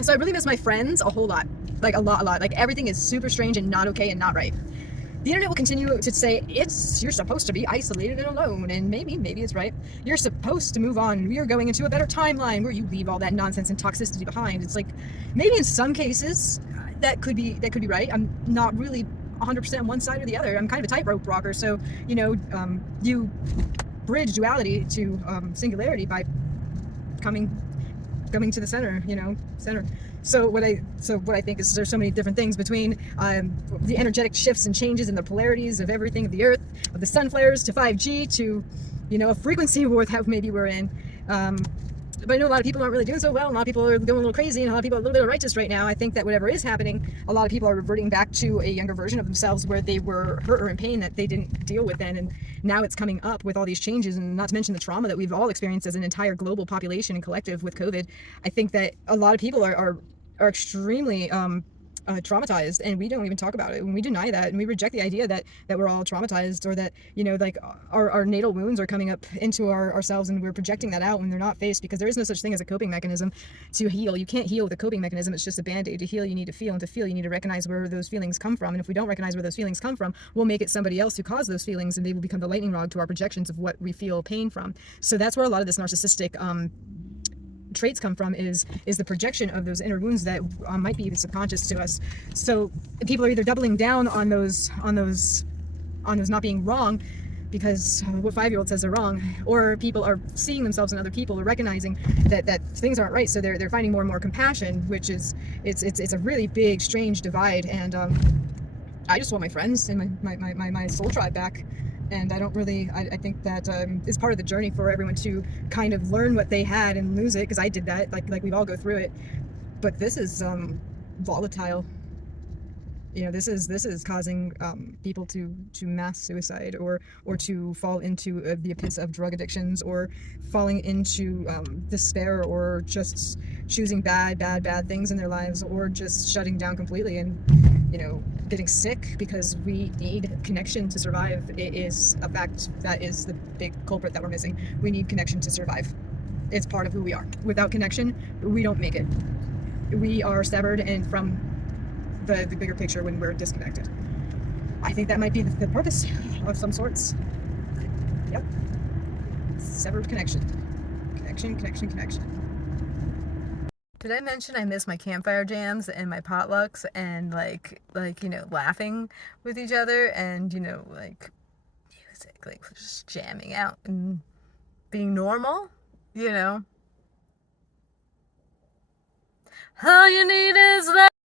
So I really miss my friends a whole lot. Like a lot. Like everything is super strange and not okay and not right. The internet will continue to say you're supposed to be isolated and alone, and maybe it's right. You're supposed to move on. We are going into a better timeline where you leave all that nonsense and toxicity behind. It's like maybe in some cases that could be right. I'm not really 100% on one side or the other. I'm kind of a tightrope walker, so you bridge duality to singularity by coming to the center, center. So what I think is there's so many different things between the energetic shifts and changes in the polarities of everything, of the earth, of the sun flares to 5G to, a frequency war that maybe we're in. But I know a lot of people aren't really doing so well. A lot of people are going a little crazy, and a lot of people are a little bit righteous right now. I think that whatever is happening, a lot of people are reverting back to a younger version of themselves where they were hurt or in pain that they didn't deal with then, and now it's coming up with all these changes, and not to mention the trauma that we've all experienced as an entire global population and collective with COVID. I think that a lot of people are extremely traumatized, and we don't even talk about it, and we deny that, and we reject the idea that we're all traumatized, or that like our natal wounds are coming up into ourselves, and we're projecting that out when they're not faced, because there is no such thing as a coping mechanism to heal. You can't heal with a coping mechanism. It's just a band-aid. To heal, you need to feel, and to feel, you need to recognize where those feelings come from. And if we don't recognize where those feelings come from, we'll make it somebody else who caused those feelings, and they will become the lightning rod to our projections of what we feel pain from. So that's where a lot of this narcissistic traits come from, is the projection of those inner wounds that might be even subconscious to us. So people are either doubling down on those not being wrong because what 5-year-old says they're wrong, or people are seeing themselves in other people, or recognizing that things aren't right, so they're finding more and more compassion, which is it's a really big strange divide. And I just want my friends and my soul tribe back. And I don't really, I think that is part of the journey for everyone to kind of learn what they had and lose it, because I did that, like we all go through it. But this is volatile. This is causing people to mass suicide, or to fall into the abyss of drug addictions, or falling into despair, or just choosing bad things in their lives, or just shutting down completely, and getting sick, because we need connection to survive. It is a fact. That is the big culprit that we're missing. We need connection to survive. It's part of who we are. Without connection, we don't make it. We are severed, and from the bigger picture when we're disconnected. I think that might be the purpose of some sorts. Yep. Severed connection. Connection. Did I mention I miss my campfire jams and my potlucks, and like laughing with each other, and like music, like just jamming out and being normal, All you need